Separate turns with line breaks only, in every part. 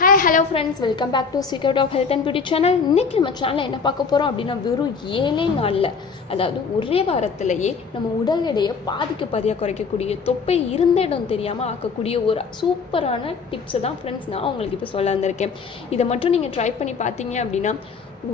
Hi hello friends welcome back to secret of health and beauty channel இன்றைக்கி நம்ம சேனலில் என்ன பார்க்க போகிறோம் அப்படின்னா வெறும் ஏழே நாளில் அதாவது ஒரே வாரத்திலேயே நம்ம உடல் எடையை பாதிக்கு பாதியாக குறைக்கக்கூடிய தொப்பை இருந்த இடம் தெரியாமல் ஆக்கக்கூடிய ஒரு சூப்பரான டிப்ஸை தான் ஃப்ரெண்ட்ஸ் நான் உங்களுக்கு இப்போ சொல்ல வந்திருக்கேன். இதை மட்டும் நீங்கள் ட்ரை பண்ணி பார்த்தீங்க அப்படின்னா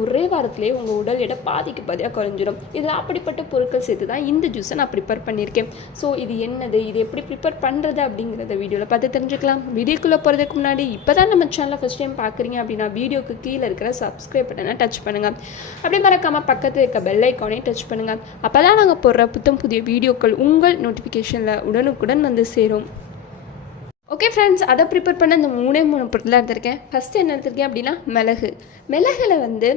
ஒரே வாரத்திலே உங்கள் உடல் எடை பாதிக்கு பாதியாக குறைஞ்சிடும் இதில் அப்படிப்பட்ட பொருட்கள் சேர்த்து தான் இந்த ஜூஸை நான் ப்ரிப்பேர் பண்ணியிருக்கேன். ஸோ இது என்னது? இது எப்படி ப்ரிப்பேர் பண்ணுறது அப்படிங்கிறத வீடியோவில் பார்த்து தெரிஞ்சுக்கலாம். வீடியோக்குள்ளே போகிறதுக்கு முன்னாடி இப்போ தான் நம்ம சேனலை ஃபஸ்ட் டைம் பார்க்குறீங்க அப்படின்னா வீடியோக்கு கீழே இருக்கிற சப்ஸ்கிரைப் பட்டனை டச் பண்ணுங்கள் அப்படியே மறக்காமல் பக்கத்தில் இருக்க பெல் ஐக்கானே டச் பண்ணுங்கள் அப்போ தான் நாங்கள் போடுற புத்தம் புதிய வீடியோக்கள் உங்கள் நோட்டிஃபிகேஷனில் உடனுக்குடன் வந்து சேரும். ஓகே ஃப்ரெண்ட்ஸ் அதை ப்ரிப்பேர் பண்ண இந்த மூணே மூணு பொருட்களாக எடுத்திருக்கேன். ஃபஸ்ட்டு என்ன எடுத்திருக்கேன் அப்படின்னா மிளகு. மிளகில் வந்து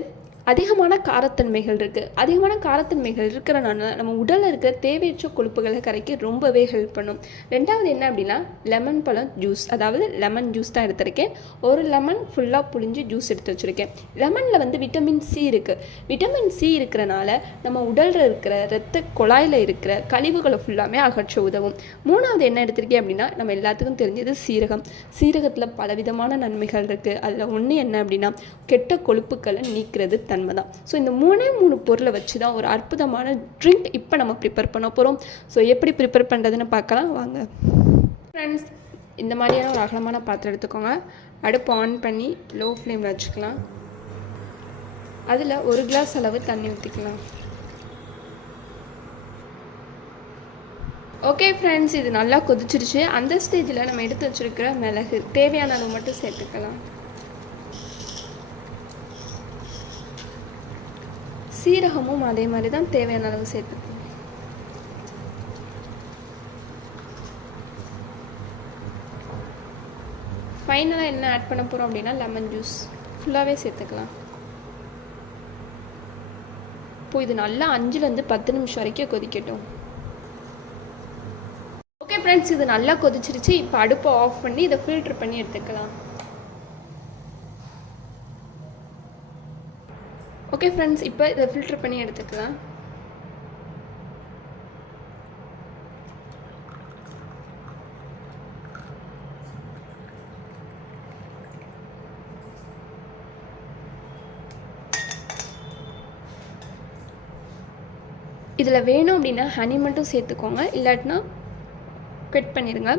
அதிகமான காரத்தன்மைகள் இருக்குது அதிகமான காரத்தன்மைகள் இருக்கிறனால நம்ம உடலில் இருக்கிற தேவையற்ற கொழுப்புகளை கரைக்க ரொம்பவே ஹெல்ப் பண்ணும். ரெண்டாவது என்ன அப்படின்னா லெமன் பழம் ஜூஸ் அதாவது லெமன் ஜூஸ் தான் எடுத்திருக்கேன். ஒரு லெமன் ஃபுல்லாக புழிஞ்சு ஜூஸ் எடுத்து வச்சுருக்கேன். லெமனில் வந்து விட்டமின் சி இருக்குது விட்டமின் சி இருக்கிறனால நம்ம உடலில் இருக்கிற ரத்த குழாயில் இருக்கிற கழிவுகளை ஃபுல்லாமே அகற்ற உதவும். மூணாவது என்ன எடுத்திருக்கேன் அப்படின்னா நம்ம எல்லாத்துக்கும் தெரிஞ்சது சீரகம். சீரகத்தில் பலவிதமான நன்மைகள் இருக்குது அதில் ஒன்று என்ன அப்படின்னா கெட்ட கொழுப்புக்களை நீக்கிறது தன் தன்மை தான். ஸோ இந்த மூணே மூணு பொருளை வச்சு தான் ஒரு அற்புதமான ட்ரிங்க் இப்போ நம்ம ப்ரிப்பேர் பண்ண போகிறோம் ஸோ எப்படி ப்ரிப்பேர் பண்ணுறதுன்னு பார்க்கலாம். வாங்க. ஃப்ரெண்ட்ஸ் இந்த மாதிரியான ஒரு அகலமான பாத்திரம் எடுத்துக்கோங்க. அடுப்பு ஆன் பண்ணி லோ ஃப்ளேமில் வச்சுக்கலாம். அதில் ஒரு கிளாஸ் அளவு தண்ணி ஊற்றிக்கலாம் ஓகே ஃப்ரெண்ட்ஸ் இது நல்லா கொதிச்சிருச்சு. அந்த ஸ்டேஜில் நம்ம எடுத்து வச்சுருக்கிற மிளகு தேவையான அளவு மட்டும் சேர்த்துக்கலாம். சீரகமும் அதே மாதிரி தான் தேவையான அளவு சேர்த்துக்கணும் ஃபைனலாக என்ன ஆட் பண்ண போகிறோம் அப்படின்னா லெமன் ஜூஸ் ஃபுல்லாகவே சேர்த்துக்கலாம். இப்போ இது நல்லா அஞ்சுலேருந்து பத்து நிமிஷம் வரைக்கும் கொதிக்கட்டும். ஓகே ஃப்ரெண்ட்ஸ் இது நல்லா கொதிச்சிருச்சு. இப்போ அடுப்பை ஆஃப் பண்ணி இதை ஃபில்ட்ரு பண்ணி எடுத்துக்கலாம். ஓகே ஃப்ரெண்ட்ஸ் இப்போ இதை ஃபில்டர் பண்ணி எடுத்துக்கலாம். இதில் வேணும் அப்படின்னா ஹனி மட்டும் சேர்த்துக்கோங்க. இல்லாட்டினா கட் பண்ணிடுங்க.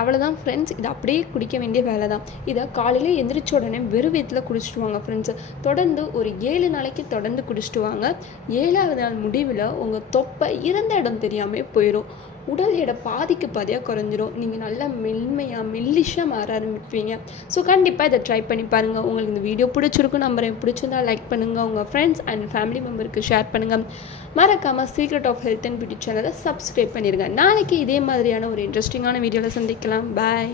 அவ்வளோதான் ஃப்ரெண்ட்ஸ் இது அப்படியே குடிக்க வேண்டிய வேலை தான் இதை காலையில் எந்திரிச்ச உடனே வெறும் வயிற்றில் குடிச்சிட்டு வாங்க ஃப்ரெண்ட்ஸ் தொடர்ந்து ஒரு ஏழு நாளைக்கு தொடர்ந்து குடிச்சிட்டு வாங்க ஏழாவது நாள் முடிவில் உங்கள் தொப்பை இறந்த இடம் தெரியாமல் போயிடும் உடல் எடை பாதிக்கு பாதியாக குறைஞ்சிரும். நீங்கள் நல்லா மென்மையாக மெல்லிஷாக மாற ஆரம்பிப்பீங்க. ஸோ கண்டிப்பாக இதை ட்ரை பண்ணி பாருங்கள் உங்களுக்கு இந்த வீடியோ பிடிச்சிருக்கும். நம்புறேன். பிடிச்சிருந்தா லைக் பண்ணுங்கள் உங்கள் ஃப்ரெண்ட்ஸ் அண்ட் ஃபேமிலி மெம்பருக்கு ஷேர் பண்ணுங்கள் மறக்காமல் secret of health and beauty சேனலை சப்ஸ்கிரைப் பண்ணிடுங்க நாளைக்கு இதே மாதிரியான ஒரு இன்ட்ரெஸ்டிங்கான வீடியோவில் சந்திக்கலாம். பாய்